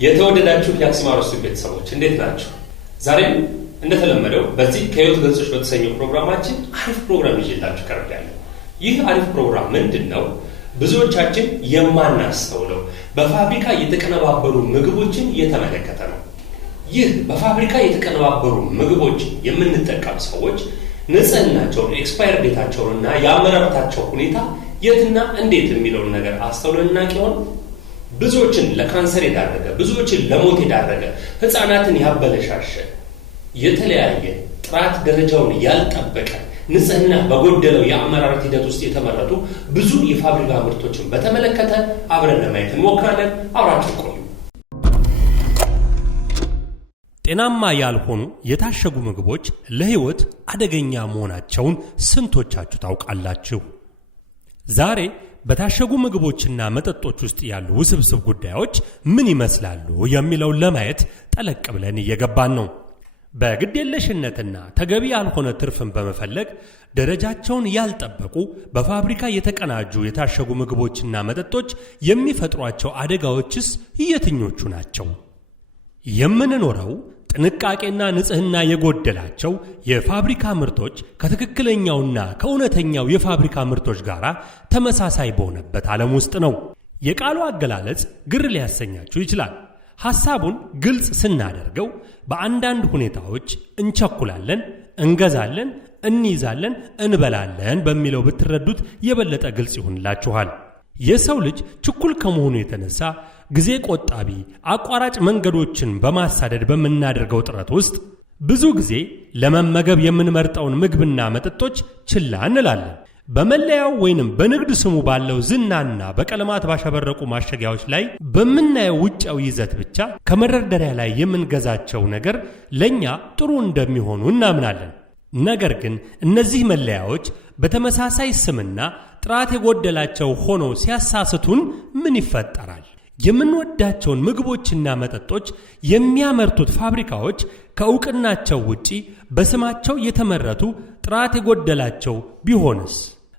የተወደዳችሁ የአክስማሮስ ቤተሰቦች እንዴት ናችሁ? ዛሬም እንደተለመደው በዚህ ከህይወት ገጾች በተሰኘው ፕሮግራማችን አሪፍ ፕሮግራም ይዤላችሁ ቀርቤያለሁ። ይህ አሪፍ ፕሮግራም ምንድነው? ብዙዎቻችን የማናስተውለው በፋብሪካ የተቀነባበሩ ምግቦችን እየተመለከተ ነው። ይህ በፋብሪካ የተቀነባበሩ ምግቦች የምንጠቀም ሰዎች ንጽህናቸውን፣ ኤክስፓየር ዴታቸውንና የአመራረታቸው ሁኔታ የትና እንዴት የሚለውን ነገር አስተውለን እናውቅ ይሆን? ብዙዎችን ለካንሰር የዳረገ፣ ብዙዎችን ለሞት የዳረገ፣ ህፃናትን ያበለሻሸ፣ የተለያየ ጥራት ደረጃውን ያልጠበቀ ንጽህና በጎደለው የአመራረት ሂደት ውስጥ የተመረቱ ብዙ የፋብሪካ ምርቶችን በተመለከተ አብረን ለማየት እንሞክራለን። አብራችሁ ቆዩ። ጤናማ ያልሆኑ የታሸጉ ምግቦች ለህይወት አደገኛ መሆናቸውን ስንቶቻችሁ ታውቃላችሁ? ዛሬ በታሸጉ ምግቦችና መጠጦች ውስጥ ያሉ ውስብስብ ጉዳዮች ምን ይመስላሉ የሚለውን ለማየት ጠለቅ ብለን እየገባን ነው። በግዴለሽነትና ተገቢ ያልሆነ ትርፍን በመፈለግ ደረጃቸውን ያልጠበቁ በፋብሪካ የተቀናጁ የታሸጉ ምግቦችና መጠጦች የሚፈጥሯቸው አደጋዎችስ የትኞቹ ናቸው? የምንኖረው ጥንቃቄና ንጽህና የጎደላቸው የፋብሪካ ምርቶች ከትክክለኛውና ከእውነተኛው የፋብሪካ ምርቶች ጋር ተመሳሳይ በሆነበት ዓለም ውስጥ ነው። የቃሉ አገላለጽ ግር ሊያሰኛችሁ ይችላል። ሐሳቡን ግልጽ ስናደርገው በአንዳንድ ሁኔታዎች እንቸኩላለን፣ እንገዛለን፣ እንይዛለን፣ እንበላለን በሚለው ብትረዱት የበለጠ ግልጽ ይሆንላችኋል። የሰው ልጅ ችኩል ከመሆኑ የተነሳ ጊዜ ቆጣቢ አቋራጭ መንገዶችን በማሳደድ በምናደርገው ጥረት ውስጥ ብዙ ጊዜ ለመመገብ የምንመርጠውን ምግብና መጠጦች ችላ እንላለን። በመለያው ወይንም በንግድ ስሙ ባለው ዝናና በቀለማት ባሸበረቁ ማሸጊያዎች ላይ በምናየው ውጫዊ ይዘት ብቻ ከመደርደሪያ ላይ የምንገዛቸው ነገር ለኛ ጥሩ እንደሚሆኑ እናምናለን። ነገር ግን እነዚህ መለያዎች በተመሳሳይ ስምና ጥራት የጎደላቸው ሆኖ ሲያሳስቱን ምን ይፈጠራል? የምንወዳቸውን ምግቦችና መጠጦች የሚያመርቱት ፋብሪካዎች ከእውቅናቸው ውጪ በስማቸው የተመረቱ ጥራት የጎደላቸው ቢሆንስ?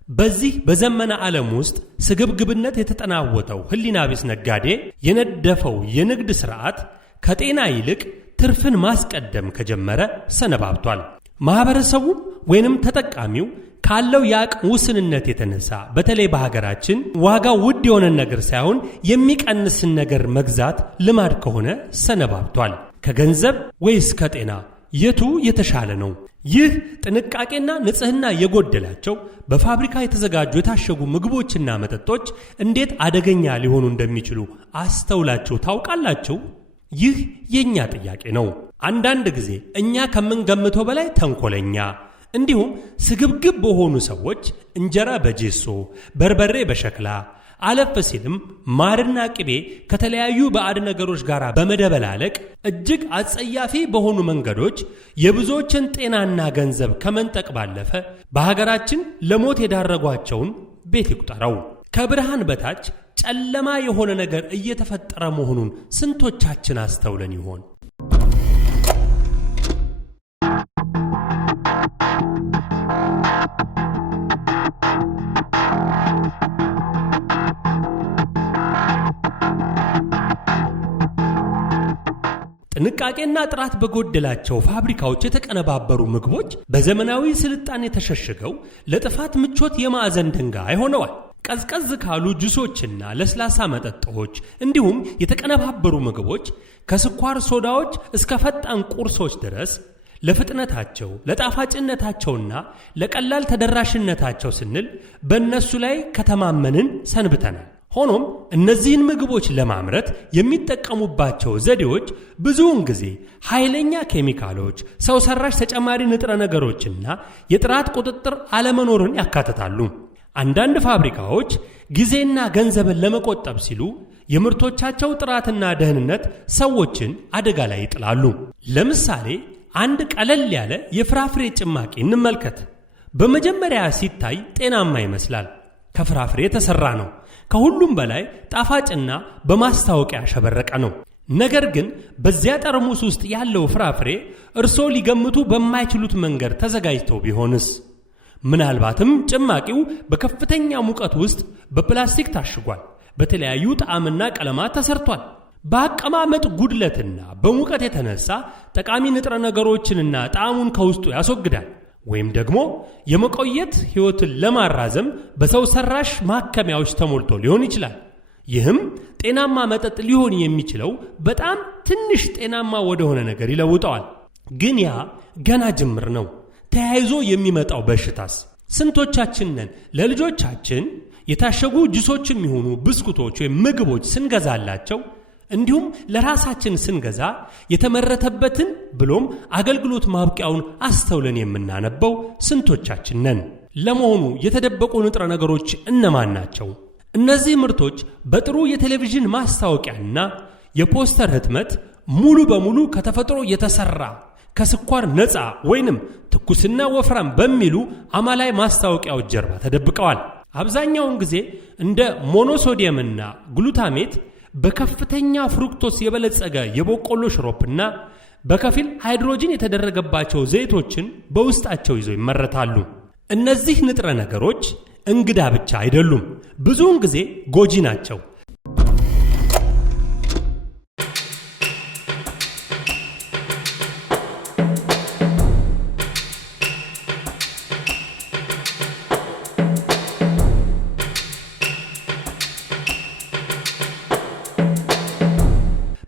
በዚህ በዘመነ ዓለም ውስጥ ስግብግብነት የተጠናወተው ህሊና ቢስ ነጋዴ የነደፈው የንግድ ሥርዓት ከጤና ይልቅ ትርፍን ማስቀደም ከጀመረ ሰነባብቷል። ማህበረሰቡ ወይንም ተጠቃሚው ካለው የአቅም ውስንነት የተነሳ በተለይ በሀገራችን ዋጋው ውድ የሆነ ነገር ሳይሆን የሚቀንስን ነገር መግዛት ልማድ ከሆነ ሰነባብቷል። ከገንዘብ ወይስ ከጤና የቱ የተሻለ ነው? ይህ ጥንቃቄና ንጽህና የጎደላቸው በፋብሪካ የተዘጋጁ የታሸጉ ምግቦችና መጠጦች እንዴት አደገኛ ሊሆኑ እንደሚችሉ አስተውላችሁ ታውቃላችሁ? ይህ የኛ ጥያቄ ነው። አንዳንድ ጊዜ እኛ ከምንገምተው በላይ ተንኮለኛ እንዲሁም ስግብግብ በሆኑ ሰዎች እንጀራ በጄሶ፣ በርበሬ በሸክላ አለፍ ሲልም ማርና ቅቤ ከተለያዩ ባዕድ ነገሮች ጋር በመደበላለቅ እጅግ አጸያፊ በሆኑ መንገዶች የብዙዎችን ጤናና ገንዘብ ከመንጠቅ ባለፈ በሀገራችን ለሞት የዳረጓቸውን ቤት ይቁጠረው። ከብርሃን በታች ጨለማ የሆነ ነገር እየተፈጠረ መሆኑን ስንቶቻችን አስተውለን ይሆን? ጥንቃቄና ጥራት በጎደላቸው ፋብሪካዎች የተቀነባበሩ ምግቦች በዘመናዊ ስልጣኔ ተሸሽገው ለጥፋት ምቾት የማዕዘን ድንጋይ ሆነዋል። ቀዝቀዝ ካሉ ጁሶችና ለስላሳ መጠጦች እንዲሁም የተቀነባበሩ ምግቦች ከስኳር ሶዳዎች እስከ ፈጣን ቁርሶች ድረስ ለፍጥነታቸው፣ ለጣፋጭነታቸውና ለቀላል ተደራሽነታቸው ስንል በእነሱ ላይ ከተማመንን ሰንብተናል። ሆኖም እነዚህን ምግቦች ለማምረት የሚጠቀሙባቸው ዘዴዎች ብዙውን ጊዜ ኃይለኛ ኬሚካሎች፣ ሰው ሰራሽ ተጨማሪ ንጥረ ነገሮችና የጥራት ቁጥጥር አለመኖርን ያካትታሉ። አንዳንድ ፋብሪካዎች ጊዜና ገንዘብን ለመቆጠብ ሲሉ የምርቶቻቸው ጥራትና ደህንነት ሰዎችን አደጋ ላይ ይጥላሉ። ለምሳሌ አንድ ቀለል ያለ የፍራፍሬ ጭማቂ እንመልከት። በመጀመሪያ ሲታይ ጤናማ ይመስላል። ከፍራፍሬ የተሰራ ነው። ከሁሉም በላይ ጣፋጭና በማስታወቂያ ያሸበረቀ ነው። ነገር ግን በዚያ ጠርሙስ ውስጥ ያለው ፍራፍሬ እርስዎ ሊገምቱ በማይችሉት መንገድ ተዘጋጅቶ ቢሆንስ? ምናልባትም ጭማቂው በከፍተኛ ሙቀት ውስጥ በፕላስቲክ ታሽጓል፣ በተለያዩ ጣዕምና ቀለማት ተሰርቷል። በአቀማመጥ ጉድለትና በሙቀት የተነሳ ጠቃሚ ንጥረ ነገሮችንና ጣዕሙን ከውስጡ ያስወግዳል። ወይም ደግሞ የመቆየት ሕይወትን ለማራዘም በሰው ሰራሽ ማከሚያዎች ተሞልቶ ሊሆን ይችላል። ይህም ጤናማ መጠጥ ሊሆን የሚችለው በጣም ትንሽ ጤናማ ወደሆነ ነገር ይለውጠዋል። ግን ያ ገና ጅምር ነው። ተያይዞ የሚመጣው በሽታስ? ስንቶቻችን ነን ለልጆቻችን የታሸጉ ጁሶችም ይሁኑ ብስኩቶች ወይም ምግቦች ስንገዛላቸው እንዲሁም ለራሳችን ስንገዛ የተመረተበትን ብሎም አገልግሎት ማብቂያውን አስተውለን የምናነበው ስንቶቻችን ነን? ለመሆኑ የተደበቁ ንጥረ ነገሮች እነማን ናቸው? እነዚህ ምርቶች በጥሩ የቴሌቪዥን ማስታወቂያና የፖስተር ህትመት ሙሉ በሙሉ ከተፈጥሮ የተሰራ ከስኳር ነፃ ወይንም ትኩስና ወፍራም በሚሉ አማላይ ማስታወቂያዎች ጀርባ ተደብቀዋል። አብዛኛውን ጊዜ እንደ ሞኖሶዲየምና ግሉታሜት በከፍተኛ ፍሩክቶስ የበለጸገ የበቆሎ ሽሮፕና በከፊል ሃይድሮጂን የተደረገባቸው ዘይቶችን በውስጣቸው ይዘው ይመረታሉ። እነዚህ ንጥረ ነገሮች እንግዳ ብቻ አይደሉም፣ ብዙውን ጊዜ ጎጂ ናቸው።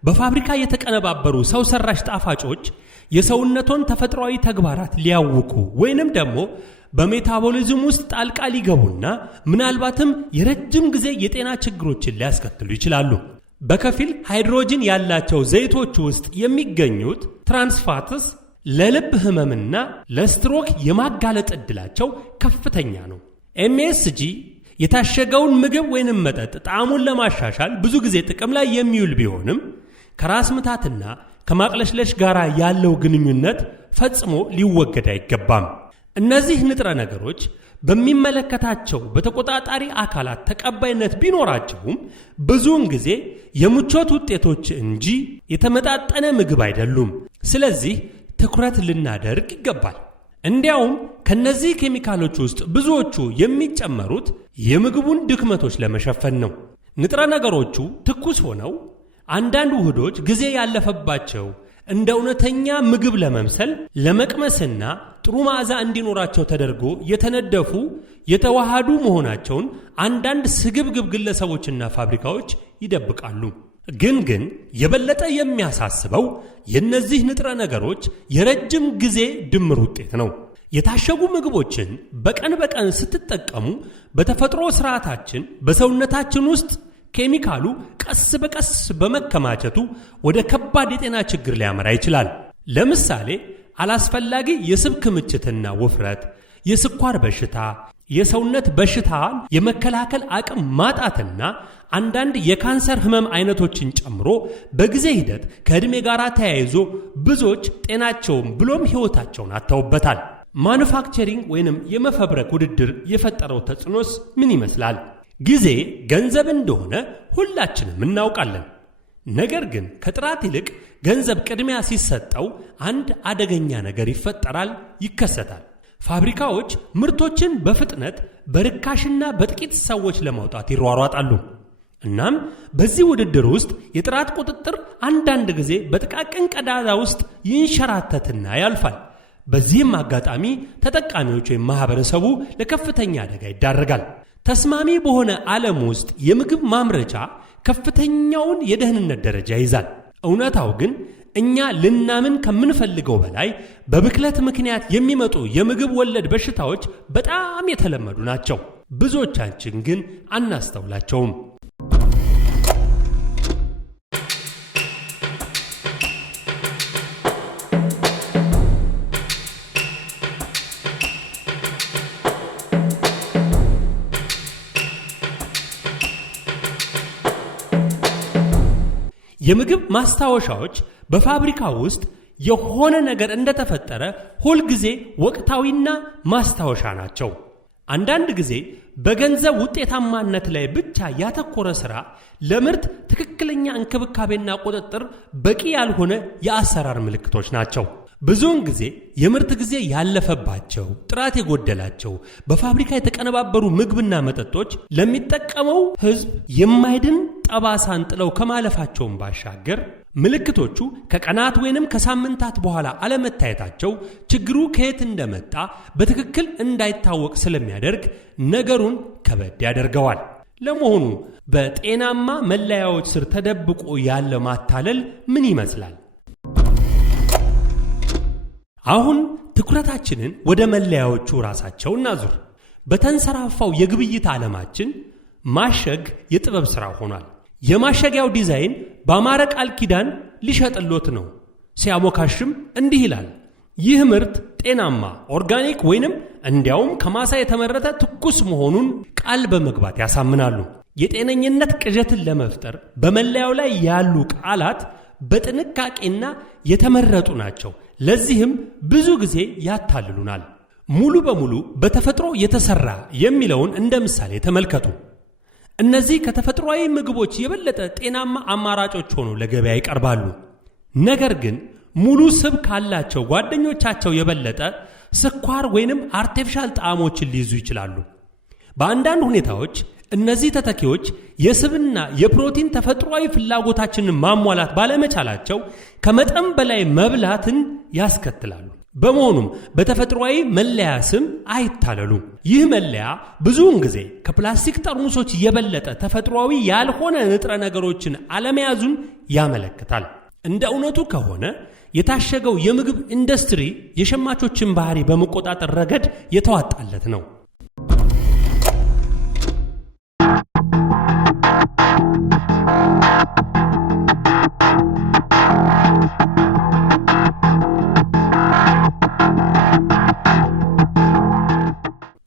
በፋብሪካ የተቀነባበሩ ሰው ሰራሽ ጣፋጮች የሰውነቶን ተፈጥሯዊ ተግባራት ሊያውኩ ወይንም ደግሞ በሜታቦሊዝም ውስጥ ጣልቃ ሊገቡና ምናልባትም የረጅም ጊዜ የጤና ችግሮችን ሊያስከትሉ ይችላሉ። በከፊል ሃይድሮጂን ያላቸው ዘይቶች ውስጥ የሚገኙት ትራንስፋትስ ለልብ ህመምና ለስትሮክ የማጋለጥ ዕድላቸው ከፍተኛ ነው። ኤምኤስጂ የታሸገውን ምግብ ወይንም መጠጥ ጣዕሙን ለማሻሻል ብዙ ጊዜ ጥቅም ላይ የሚውል ቢሆንም ከራስ ምታትና ከማቅለሽለሽ ጋር ያለው ግንኙነት ፈጽሞ ሊወገድ አይገባም። እነዚህ ንጥረ ነገሮች በሚመለከታቸው በተቆጣጣሪ አካላት ተቀባይነት ቢኖራቸውም ብዙውን ጊዜ የምቾት ውጤቶች እንጂ የተመጣጠነ ምግብ አይደሉም። ስለዚህ ትኩረት ልናደርግ ይገባል። እንዲያውም ከነዚህ ኬሚካሎች ውስጥ ብዙዎቹ የሚጨመሩት የምግቡን ድክመቶች ለመሸፈን ነው። ንጥረ ነገሮቹ ትኩስ ሆነው አንዳንድ ውህዶች ጊዜ ያለፈባቸው እንደ እውነተኛ ምግብ ለመምሰል ለመቅመስና ጥሩ መዓዛ እንዲኖራቸው ተደርጎ የተነደፉ የተዋሃዱ መሆናቸውን አንዳንድ ስግብግብ ግለሰቦችና ፋብሪካዎች ይደብቃሉ። ግን የበለጠ የሚያሳስበው የእነዚህ ንጥረ ነገሮች የረጅም ጊዜ ድምር ውጤት ነው። የታሸጉ ምግቦችን በቀን በቀን ስትጠቀሙ በተፈጥሮ ስርዓታችን በሰውነታችን ውስጥ ኬሚካሉ ቀስ በቀስ በመከማቸቱ ወደ ከባድ የጤና ችግር ሊያመራ ይችላል። ለምሳሌ አላስፈላጊ የስብ ክምችትና ውፍረት፣ የስኳር በሽታ፣ የሰውነት በሽታን የመከላከል አቅም ማጣትና አንዳንድ የካንሰር ህመም አይነቶችን ጨምሮ በጊዜ ሂደት ከዕድሜ ጋር ተያይዞ ብዙዎች ጤናቸውን ብሎም ሕይወታቸውን አጥተውበታል። ማኑፋክቸሪንግ ወይንም የመፈብረክ ውድድር የፈጠረው ተጽዕኖስ ምን ይመስላል? ጊዜ ገንዘብ እንደሆነ ሁላችንም እናውቃለን። ነገር ግን ከጥራት ይልቅ ገንዘብ ቅድሚያ ሲሰጠው አንድ አደገኛ ነገር ይፈጠራል፣ ይከሰታል። ፋብሪካዎች ምርቶችን በፍጥነት በርካሽና በጥቂት ሰዎች ለማውጣት ይሯሯጣሉ። እናም በዚህ ውድድር ውስጥ የጥራት ቁጥጥር አንዳንድ ጊዜ በጥቃቅን ቀዳዳ ውስጥ ይንሸራተትና ያልፋል። በዚህም አጋጣሚ ተጠቃሚዎች ወይም ማህበረሰቡ ለከፍተኛ አደጋ ይዳረጋል። ተስማሚ በሆነ ዓለም ውስጥ የምግብ ማምረቻ ከፍተኛውን የደህንነት ደረጃ ይዛል። እውነታው ግን እኛ ልናምን ከምንፈልገው በላይ በብክለት ምክንያት የሚመጡ የምግብ ወለድ በሽታዎች በጣም የተለመዱ ናቸው። ብዙዎቻችን ግን አናስተውላቸውም። የምግብ ማስታወሻዎች በፋብሪካ ውስጥ የሆነ ነገር እንደተፈጠረ ሁልጊዜ ወቅታዊና ማስታወሻ ናቸው። አንዳንድ ጊዜ በገንዘብ ውጤታማነት ላይ ብቻ ያተኮረ ሥራ ለምርት ትክክለኛ እንክብካቤና ቁጥጥር በቂ ያልሆነ የአሰራር ምልክቶች ናቸው። ብዙውን ጊዜ የምርት ጊዜ ያለፈባቸው፣ ጥራት የጎደላቸው በፋብሪካ የተቀነባበሩ ምግብና መጠጦች ለሚጠቀመው ሕዝብ የማይድን ጠባሳን ጥለው ከማለፋቸውን ባሻገር ምልክቶቹ ከቀናት ወይንም ከሳምንታት በኋላ አለመታየታቸው ችግሩ ከየት እንደመጣ በትክክል እንዳይታወቅ ስለሚያደርግ ነገሩን ከበድ ያደርገዋል። ለመሆኑ በጤናማ መለያዎች ስር ተደብቆ ያለ ማታለል ምን ይመስላል? አሁን ትኩረታችንን ወደ መለያዎቹ ራሳቸው እናዙር። በተንሰራፋው የግብይት ዓለማችን ማሸግ የጥበብ ሥራ ሆኗል። የማሸጊያው ዲዛይን በአማረ ቃል ኪዳን ሊሸጥሎት ነው። ሲያሞካሽም እንዲህ ይላል፣ ይህ ምርት ጤናማ፣ ኦርጋኒክ ወይንም እንዲያውም ከማሳ የተመረተ ትኩስ መሆኑን ቃል በመግባት ያሳምናሉ። የጤነኝነት ቅዠትን ለመፍጠር በመለያው ላይ ያሉ ቃላት በጥንቃቄና የተመረጡ ናቸው። ለዚህም ብዙ ጊዜ ያታልሉናል። ሙሉ በሙሉ በተፈጥሮ የተሰራ የሚለውን እንደ ምሳሌ ተመልከቱ። እነዚህ ከተፈጥሯዊ ምግቦች የበለጠ ጤናማ አማራጮች ሆነው ለገበያ ይቀርባሉ። ነገር ግን ሙሉ ስብ ካላቸው ጓደኞቻቸው የበለጠ ስኳር ወይንም አርቲፊሻል ጣዕሞችን ሊይዙ ይችላሉ። በአንዳንድ ሁኔታዎች እነዚህ ተተኪዎች የስብና የፕሮቲን ተፈጥሯዊ ፍላጎታችንን ማሟላት ባለመቻላቸው ከመጠን በላይ መብላትን ያስከትላሉ። በመሆኑም በተፈጥሯዊ መለያ ስም አይታለሉ። ይህ መለያ ብዙውን ጊዜ ከፕላስቲክ ጠርሙሶች የበለጠ ተፈጥሯዊ ያልሆነ ንጥረ ነገሮችን አለመያዙን ያመለክታል። እንደ እውነቱ ከሆነ የታሸገው የምግብ ኢንዱስትሪ የሸማቾችን ባህሪ በመቆጣጠር ረገድ የተዋጣለት ነው።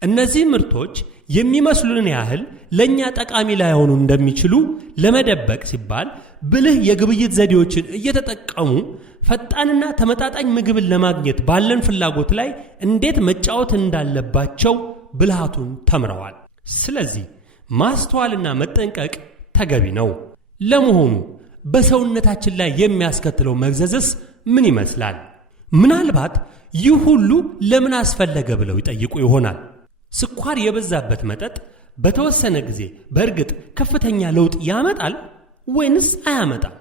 እነዚህ ምርቶች የሚመስሉን ያህል ለኛ ጠቃሚ ላይሆኑ እንደሚችሉ ለመደበቅ ሲባል ብልህ የግብይት ዘዴዎችን እየተጠቀሙ ፈጣንና ተመጣጣኝ ምግብን ለማግኘት ባለን ፍላጎት ላይ እንዴት መጫወት እንዳለባቸው ብልሃቱን ተምረዋል። ስለዚህ ማስተዋልና መጠንቀቅ ተገቢ ነው። ለመሆኑ በሰውነታችን ላይ የሚያስከትለው መግዘዝስ ምን ይመስላል? ምናልባት ይህ ሁሉ ለምን አስፈለገ ብለው ይጠይቁ ይሆናል። ስኳር የበዛበት መጠጥ በተወሰነ ጊዜ በእርግጥ ከፍተኛ ለውጥ ያመጣል ወይንስ አያመጣም?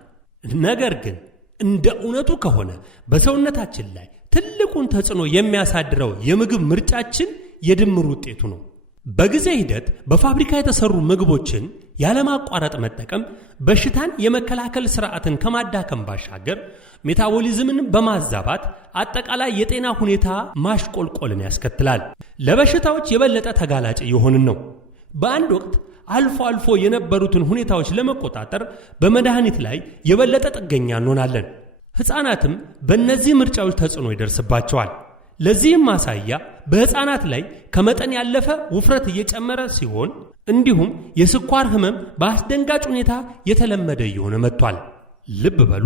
ነገር ግን እንደ እውነቱ ከሆነ በሰውነታችን ላይ ትልቁን ተጽዕኖ የሚያሳድረው የምግብ ምርጫችን የድምር ውጤቱ ነው። በጊዜ ሂደት በፋብሪካ የተሰሩ ምግቦችን ያለማቋረጥ መጠቀም በሽታን የመከላከል ስርዓትን ከማዳከም ባሻገር ሜታቦሊዝምን በማዛባት አጠቃላይ የጤና ሁኔታ ማሽቆልቆልን ያስከትላል። ለበሽታዎች የበለጠ ተጋላጭ የሆንን ነው። በአንድ ወቅት አልፎ አልፎ የነበሩትን ሁኔታዎች ለመቆጣጠር በመድኃኒት ላይ የበለጠ ጥገኛ እንሆናለን። ሕፃናትም በእነዚህ ምርጫዎች ተጽዕኖ ይደርስባቸዋል። ለዚህም ማሳያ በሕፃናት ላይ ከመጠን ያለፈ ውፍረት እየጨመረ ሲሆን እንዲሁም የስኳር ህመም በአስደንጋጭ ሁኔታ የተለመደ እየሆነ መጥቷል። ልብ በሉ፣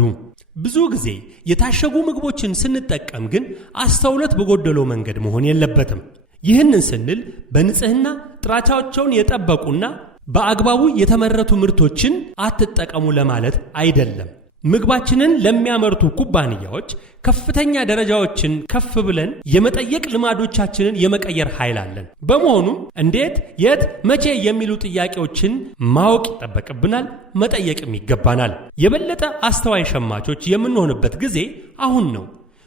ብዙ ጊዜ የታሸጉ ምግቦችን ስንጠቀም ግን አስተውሎት በጎደለው መንገድ መሆን የለበትም። ይህንን ስንል በንጽህና ጥራቻቸውን የጠበቁና በአግባቡ የተመረቱ ምርቶችን አትጠቀሙ ለማለት አይደለም። ምግባችንን ለሚያመርቱ ኩባንያዎች ከፍተኛ ደረጃዎችን ከፍ ብለን የመጠየቅ ልማዶቻችንን የመቀየር ኃይል አለን። በመሆኑም እንዴት፣ የት፣ መቼ የሚሉ ጥያቄዎችን ማወቅ ይጠበቅብናል፣ መጠየቅም ይገባናል። የበለጠ አስተዋይ ሸማቾች የምንሆንበት ጊዜ አሁን ነው።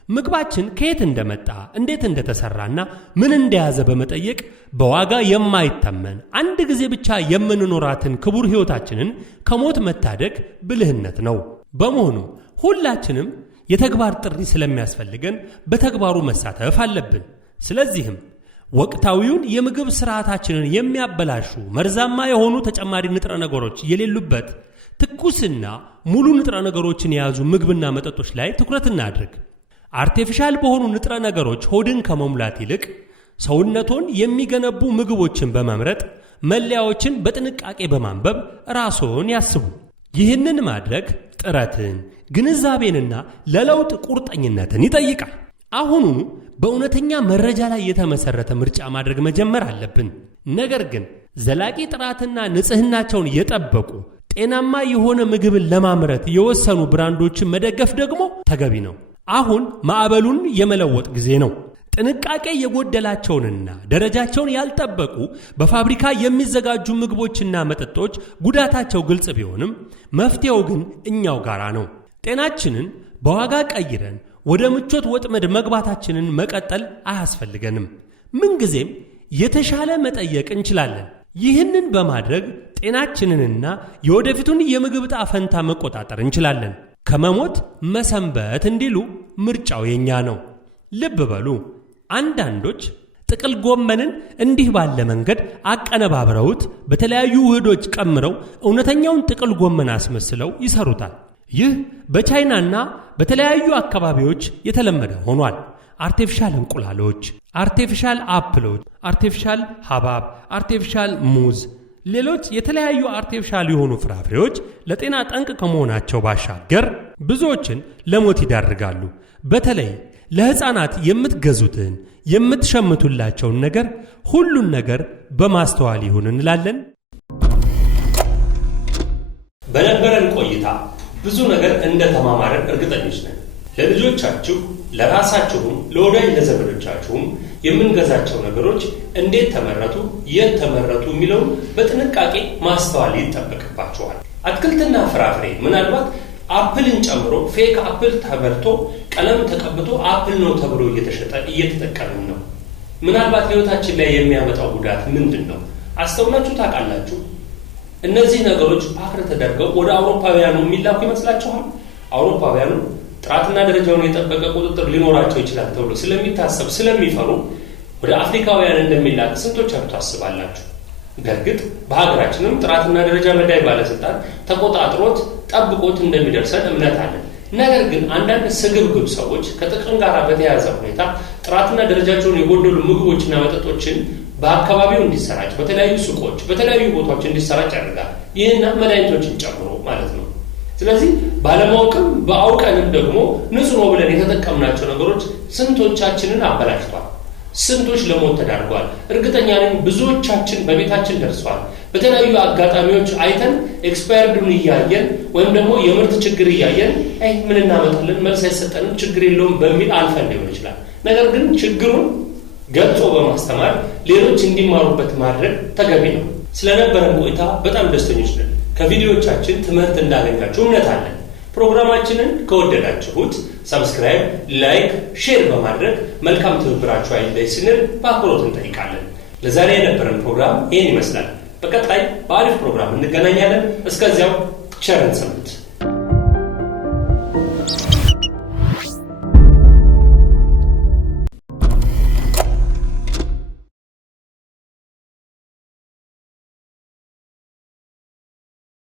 ምግባችን ከየት እንደመጣ፣ እንዴት እንደተሰራና ምን እንደያዘ በመጠየቅ በዋጋ የማይተመን አንድ ጊዜ ብቻ የምንኖራትን ክቡር ሕይወታችንን ከሞት መታደግ ብልህነት ነው። በመሆኑ ሁላችንም የተግባር ጥሪ ስለሚያስፈልገን በተግባሩ መሳተፍ አለብን። ስለዚህም ወቅታዊውን የምግብ ስርዓታችንን የሚያበላሹ መርዛማ የሆኑ ተጨማሪ ንጥረ ነገሮች የሌሉበት ትኩስና ሙሉ ንጥረ ነገሮችን የያዙ ምግብና መጠጦች ላይ ትኩረት እናድርግ። አርቲፊሻል በሆኑ ንጥረ ነገሮች ሆድን ከመሙላት ይልቅ ሰውነቶን የሚገነቡ ምግቦችን በመምረጥ መለያዎችን በጥንቃቄ በማንበብ ራስዎን ያስቡ። ይህንን ማድረግ ጥረትን፣ ግንዛቤንና ለለውጥ ቁርጠኝነትን ይጠይቃል። አሁኑኑ በእውነተኛ መረጃ ላይ የተመሰረተ ምርጫ ማድረግ መጀመር አለብን። ነገር ግን ዘላቂ ጥራትና ንጽህናቸውን የጠበቁ ጤናማ የሆነ ምግብን ለማምረት የወሰኑ ብራንዶችን መደገፍ ደግሞ ተገቢ ነው። አሁን ማዕበሉን የመለወጥ ጊዜ ነው። ጥንቃቄ የጎደላቸውንና ደረጃቸውን ያልጠበቁ በፋብሪካ የሚዘጋጁ ምግቦችና መጠጦች ጉዳታቸው ግልጽ ቢሆንም መፍትሄው ግን እኛው ጋራ ነው። ጤናችንን በዋጋ ቀይረን ወደ ምቾት ወጥመድ መግባታችንን መቀጠል አያስፈልገንም። ምንጊዜም የተሻለ መጠየቅ እንችላለን። ይህንን በማድረግ ጤናችንንና የወደፊቱን የምግብ ዕጣ ፈንታ መቆጣጠር እንችላለን። ከመሞት መሰንበት እንዲሉ ምርጫው የኛ ነው። ልብ በሉ፣ አንዳንዶች ጥቅል ጎመንን እንዲህ ባለ መንገድ አቀነባብረውት በተለያዩ ውህዶች ቀምረው እውነተኛውን ጥቅል ጎመን አስመስለው ይሰሩታል። ይህ በቻይናና በተለያዩ አካባቢዎች የተለመደ ሆኗል። አርቴፊሻል እንቁላሎች፣ አርቴፊሻል አፕሎች፣ አርቴፊሻል ሐብሐብ፣ አርቴፊሻል ሙዝ፣ ሌሎች የተለያዩ አርቴፊሻል የሆኑ ፍራፍሬዎች ለጤና ጠንቅ ከመሆናቸው ባሻገር ብዙዎችን ለሞት ይዳርጋሉ። በተለይ ለሕፃናት የምትገዙትን የምትሸምቱላቸውን ነገር ሁሉን ነገር በማስተዋል ይሁን እንላለን። በነበረን ቆይታ ብዙ ነገር እንደተማማረን እርግጠኞች ነን። ለልጆቻችሁ፣ ለራሳችሁም፣ ለወዳጅ ለዘመዶቻችሁም የምንገዛቸው ነገሮች እንዴት ተመረቱ፣ የት ተመረቱ የሚለውን በጥንቃቄ ማስተዋል ይጠበቅባችኋል። አትክልትና ፍራፍሬ ምናልባት አፕልን ጨምሮ ፌክ አፕል ተመርቶ ቀለም ተቀብቶ አፕል ነው ተብሎ እየተሸጠ እየተጠቀምን ነው። ምናልባት ሕይወታችን ላይ የሚያመጣው ጉዳት ምንድን ነው? አስተውላችሁ ታውቃላችሁ? እነዚህ ነገሮች ፓክር ተደርገው ወደ አውሮፓውያኑ የሚላኩ ይመስላችኋል? አውሮፓውያኑ ጥራትና ደረጃውን የጠበቀ ቁጥጥር ሊኖራቸው ይችላል ተብሎ ስለሚታሰብ ስለሚፈሩ ወደ አፍሪካውያን እንደሚላክ ስንቶቻችሁ ታስባላችሁ? በእርግጥ በሀገራችንም ጥራትና ደረጃ መዳይ ባለስልጣን ተቆጣጥሮት ጠብቆት እንደሚደርሰን እምነት አለን። ነገር ግን አንዳንድ ስግብግብ ሰዎች ከጥቅም ጋር በተያያዘ ሁኔታ ጥራትና ደረጃቸውን የጎደሉ ምግቦችና መጠጦችን በአካባቢው እንዲሰራጭ በተለያዩ ሱቆች፣ በተለያዩ ቦታዎች እንዲሰራጭ ያደርጋል። ይህና መድኃኒቶችን ጨምሮ ማለት ነው። ስለዚህ ባለማወቅም በአውቀንም ደግሞ ንጹህ ነው ብለን የተጠቀምናቸው ነገሮች ስንቶቻችንን አበላሽቷል። ስንቶች ለሞት ተዳርጓል። እርግጠኛ ነኝ ብዙዎቻችን በቤታችን ደርሷል። በተለያዩ አጋጣሚዎች አይተን ኤክስፓየርዱን እያየን ወይም ደግሞ የምርት ችግር እያየን ምን እናመጣለን መልስ አይሰጠንም ችግር የለውም በሚል አልፈን ሊሆን ይችላል። ነገር ግን ችግሩን ገልጾ በማስተማር ሌሎች እንዲማሩበት ማድረግ ተገቢ ነው። ስለነበረን ቆይታ በጣም ደስተኞች ነን። ከቪዲዮዎቻችን ትምህርት እንዳገኛችሁ እምነት አለን። ፕሮግራማችንን ከወደዳችሁት ሰብስክራይብ፣ ላይክ፣ ሼር በማድረግ መልካም ትብብራችሁ አይለይ ስንል በአክብሮት እንጠይቃለን። ለዛሬ የነበረን ፕሮግራም ይህን ይመስላል። በቀጣይ በአሪፍ ፕሮግራም እንገናኛለን። እስከዚያው ቸርን ሰንብቱ።